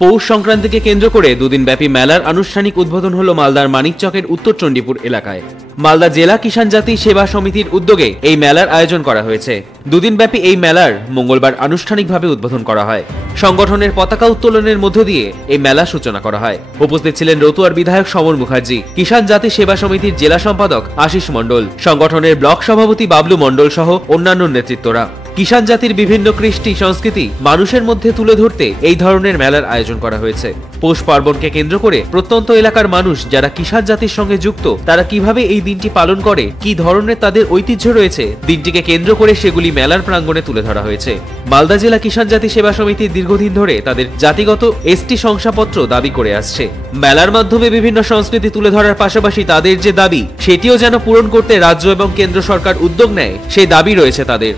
পৌষ সংক্রান্তিকে কেন্দ্র করে দুদিন ব্যাপী মেলার আনুষ্ঠানিক উদ্বোধন হলো মালদার মানিকচকের উত্তর চণ্ডীপুর এলাকায়। মালদা জেলা কিষাণ জাতি সেবা সমিতির উদ্যোগে এই মেলার আয়োজন করা হয়েছে। দুদিন ব্যাপী এই মেলার মঙ্গলবার আনুষ্ঠানিকভাবে উদ্বোধন করা হয়। সংগঠনের পতাকা উত্তোলনের মধ্য দিয়ে এই মেলা সূচনা করা হয়। উপস্থিত ছিলেন রতুয়ার বিধায়ক সমর মুখার্জি, কিষাণ জাতি সেবা সমিতির জেলা সম্পাদক আশিস মণ্ডল, সংগঠনের ব্লক সভাপতি বাবলু মণ্ডল সহ অন্যান্য নেতৃত্বরা। কিষাণ জাতির বিভিন্ন কৃষ্টি সংস্কৃতি মানুষের মধ্যে তুলে ধরতে এই ধরনের মেলার আয়োজন করা হয়েছে। পৌষ পার্বণকে কেন্দ্র করে প্রত্যন্ত এলাকার মানুষ যারা কিষাণ জাতির সঙ্গে যুক্ত, তারা কিভাবে এই দিনটি পালন করে, কি ধরনের তাদের ঐতিহ্য রয়েছে, দিনটিকে কেন্দ্র করে সেগুলি মেলার প্রাঙ্গণে তুলে ধরা হয়েছে। মালদা জেলা কিষাণ জাতি সেবা সমিতি দীর্ঘদিন ধরে তাদের জাতিগত এসটি শংসাপত্র দাবি করে আসছে। মেলার মাধ্যমে বিভিন্ন সংস্কৃতি তুলে ধরার পাশাপাশি তাদের যে দাবি, সেটিও যেন পূরণ করতে রাজ্য এবং কেন্দ্র সরকার উদ্যোগ নেয়, সেই দাবি রয়েছে তাদের।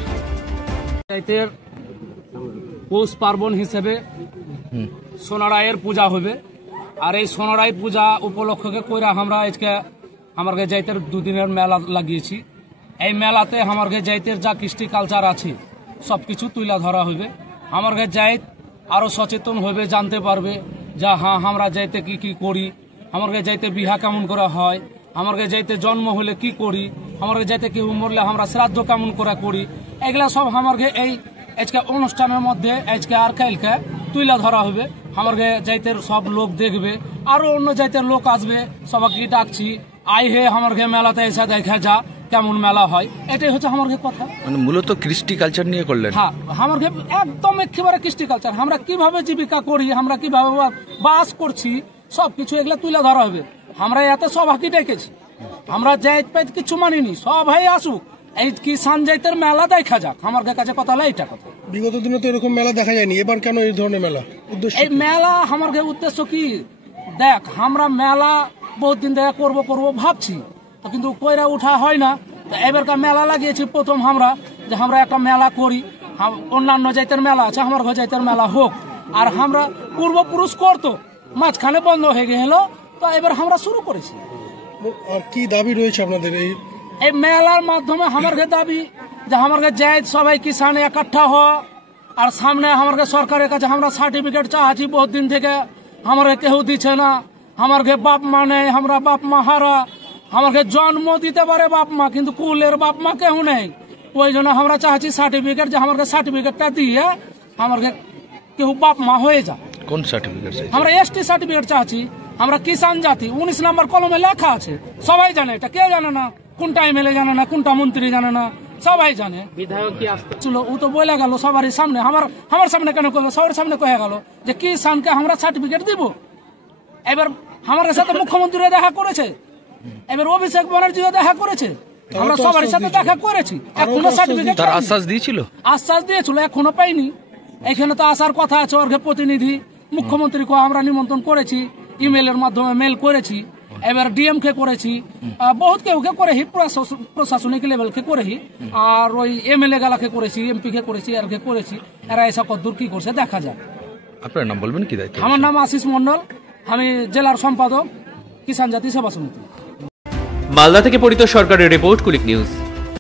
পৌষ পার্বণ হিসেবে সোনারায়ের পূজা হবে, আর এই সোনারায় পূজা উপলক্ষকে কইরা আমরা আজকে আমার যাইতের দুদিনের মেলা লাগিয়েছি। এই মেলাতে আমার যাইতের যা কৃষ্টি কালচার আছে সবকিছু তুলে ধরা হবে। আমার যাইত আরো সচেতন হবে, জানতে পারবে যা হ্যাঁ আমরা যাইতে কি কি করি, আমার যাইতে বিহা কেমন করা হয়, আমার যাইতে জন্ম হলে কি করি, আমার যাইতে কেউ মরলে আমরা শ্রাদ্ধ কেমন করে করি, এগুলা সব আমার এই আজকে অনুষ্ঠানের মধ্যে আজকে আর কালকে তুলে ধরা হবে। আমার যাইতের সব লোক দেখবে, আরো অন্য যাইতের লোক আসবে, সবাইকে ডাকছি আই হে আমার মেলাতে এসে দেখা যা কেমন মেলা হয়। এটাই হচ্ছে আমার কথা। মানে মূলত কৃষ্টি কালচার নিয়ে করলেন? হ্যাঁ, আমার একদম একেবারে কৃষ্টি কালচার, আমরা কিভাবে জীবিকা করি, আমরা কিভাবে বাস করছি, সবকিছু এগুলা তুলে ধরা হবে। আমরা এত সবাইকে ডেকেছি, আমরা যাইত পাইত কিছু মানিনি, সবাই আসুক, এই কিষাণ জাতের মেলা দেখা যাক। আমার কাছে কথা হলো এইটা কথা। বিগত দিনে তো এরকম মেলা দেখা যায়নি, এবার কেন এই ধরনের মেলা? এই মেলা আমার উদ্দেশ্য কি দেখ, আমরা মেলা বহুত দিন থেকে করবো ভাবছি, কিন্তু কইরা উঠা হয় না। এবারকার মেলা লাগিয়েছি প্রথম আমরা, যে আমরা একটা মেলা করি, অন্যান্য জাতের মেলা আছে, আমার ঘর জাতের মেলা হোক। আর আমরা পূর্বপুরুষ করতো, মাঝখানে বন্ধ হয়ে গেল, তো এবার আমরা শুরু করেছি। আর কি দাবি রয়েছে আপনাদের এই মেলার মাধ্যমে? আমার দাবি যে আমার জায়দ সবাই কিষানে একঠা হওয়া, আর সামনে আমার সরকারের কাছে আমরা সার্টিফিকেট চাচ্ছি বহুত দিন থেকে, আমার কেউ দিচ্ছে না। আমার বাপ মা নেই, আমরা বাপ মা হারা, আমাকে জন্ম দিতে পারে বাপ মা, কিন্তু কুলের বাপ মা কেউ নেই। ওই জন্য আমরা চাচ্ছি সার্টিফিকেট, যে আমাকে সার্টিফিকেটটা দিয়ে আমাকে কেউ বাপ মা হয়ে যায়। কোন সার্টিফিকেট? আমরা এসটি সার্টিফিকেট চাচ্ছি। আমরা কিষাণ জাতি 19 নম্বর কলমে লেখা আছে, সবাই জানে, এটা কেউ জানে না। কোনটা এমএলএ জানে না, কোনটা মন্ত্রী জানে না, সবাই জানে। বিধায়ক কি আসছিল, ও তো বলে গেল সবারই সামনে, আমার সামনে কেন করবে, সবার সামনে কয়ে গেল যে কিষাণকে আমরা সার্টিফিকেট দিব। এবার আমার সাথে মুখ্যমন্ত্রী দেখা করেছে, এবার অভিষেক ব্যানার্জিও দেখা করেছে, আমরা সবার সাথে দেখা করেছি, এখনো সার্টিফিকেট আশ্বাস দিয়েছিল, এখনো পাইনি। এখানে তো আসার কথা আছে, ওর প্রতিনিধি মুখ্যমন্ত্রীকে আমরা নিমন্ত্রণ করেছি, ইমেল এর মাধ্যমে মেল করেছি, এবার ডিএম কে করেছি, বহুত কেউ করেছি, প্রশাসনিক লেভেল কে করেছি, আর ওই এমএলএ গালাকে করেছি, এমপি কে করেছি, আর কে করেছি। এরা এসব কদ্দূর কি করছে দেখা যাক। আপনার নাম বলবেন? কি দায়িত্ব? আমার নাম আশিস মণ্ডল, আমি জেলার সম্পাদক কিষাণ জাতি সেবা সমিতি। মালদা থেকে পরিতোষ সরকারের রিপোর্ট, কুলিক নিউজ।